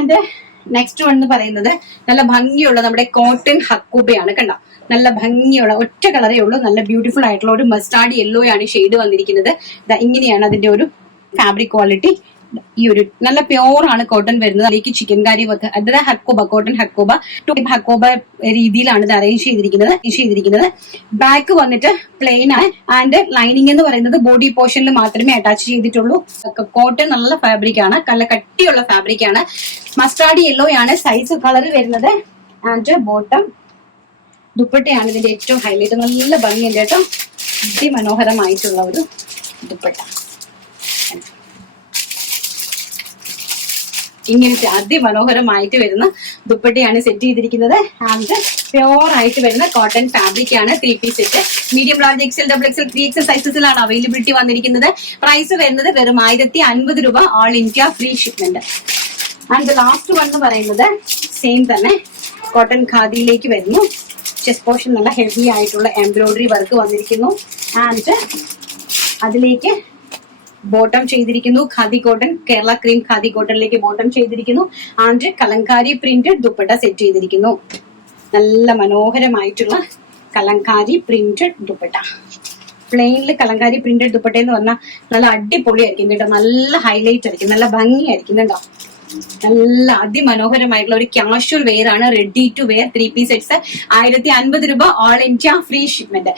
And next one എന്ന് പറയുന്നത് നല്ല ഭംഗിയുള്ള നമ്മുടെ കോട്ടൺ ഹക്കൂബയാണ്. കണ്ടോ, നല്ല ഭംഗിയുള്ള ഒറ്റ കളറേ ഉള്ളൂ. നല്ല ബ്യൂട്ടിഫുൾ ആയിട്ടുള്ള ഒരു മസ്റ്റാർഡ് യെല്ലോ ആണ് ഷെയ്ഡ് വന്നിരിക്കുന്നത്. ഇങ്ങനെയാണ് അതിന്റെ ഒരു ഫാബ്രിക് ക്വാളിറ്റി. ഈ ഒരു നല്ല പ്യോർ ആണ് കോട്ടൺ വരുന്നത്. അതിലേക്ക് ചിക്കൻ കാരി വർക്ക്, അതായത് ഹക്കോബ, കോട്ടൺ ഹക്കോബ, ഹക്കോബ രീതിയിലാണ് ഇത് അറേഞ്ച് ചെയ്തിരിക്കുന്നത്. ബാക്ക് വന്നിട്ട് പ്ലെയിൻ ആണ്. ആൻഡ് ലൈനിങ് എന്ന് പറയുന്നത് ബോഡി പോർഷനിൽ മാത്രമേ അറ്റാച്ച് ചെയ്തിട്ടുള്ളൂ. കോട്ടൺ നല്ല ഫാബ്രിക് ആണ്, നല്ല കട്ടിയുള്ള ഫാബ്രിക് ആണ്. മസ്റ്റാർഡ് യെല്ലോ ആണ് സൈസ് കളർ വരുന്നത്. ആൻഡ് ബോട്ടം ദുപ്പട്ടയാണ് ഇതിന്റെ ഏറ്റവും ഹൈലൈറ്റ്. നല്ല ഭംഗിയുണ്ട് കേട്ടോ, അതിമനോഹരമായിട്ടുള്ള ഒരു ദുപ്പട്ട. ഇങ്ങനത്തെ അതിമനോഹരമായിട്ട് വരുന്ന ദുപ്പട്ടയാണ് സെറ്റ് ചെയ്തിരിക്കുന്നത്. ആൻഡ് പ്യോർ ആയിട്ട് വരുന്ന കോട്ടൺ ഫാബ്രിക് ആണ്. 3 piece set medium, large, XL, double XL, 3XL സൈസസിലാണ് അവൈലബിലിറ്റി വന്നിരിക്കുന്നത്. പ്രൈസ് വരുന്നത് വെറും 1050 രൂപ, all India free shipment. And last one എന്ന് പറയുന്നത് സെയിം തന്നെ കോട്ടൺ ഖാദിയിലേക്ക് വരുന്നു. ചെസ്റ്റ് പോർഷൻ നല്ല ഹെവി ആയിട്ടുള്ള എംബ്രോയിഡറി വർക്ക് വന്നിരിക്കുന്നു. ആൻഡ് അതിലേക്ക് ബോട്ടം ചെയ്തിരിക്കുന്നു ഖാദി കോട്ടൺ, കേരള ക്രീം ഖാദി കോട്ടണിലേക്ക് ബോട്ടം ചെയ്തിരിക്കുന്നു. And Kalamkari printed dupatta set ചെയ്തിരിക്കുന്നു. നല്ല മനോഹരമായിട്ടുള്ള കലങ്കാരി പ്രിന്റഡ് ദുപ്പട്ട. പ്ലെയിനിൽ കലങ്കാരി പ്രിന്റഡ് ദുപ്പട്ട എന്ന് പറഞ്ഞാൽ നല്ല അടിപൊളിയായിരിക്കും കേട്ടോ, നല്ല ഹൈലൈറ്റ് ആയിരിക്കും, നല്ല ഭംഗിയായിരിക്കും കേട്ടോ. നല്ല അതിമനോഹരമായിട്ടുള്ള ഒരു കാഷ്വൽ വെയർ ആണ്, ready to wear 3 piece sets. 1050 രൂപ, ഓൾ ഇന്ത്യ ഫ്രീ ഷിപ്മെന്റ്.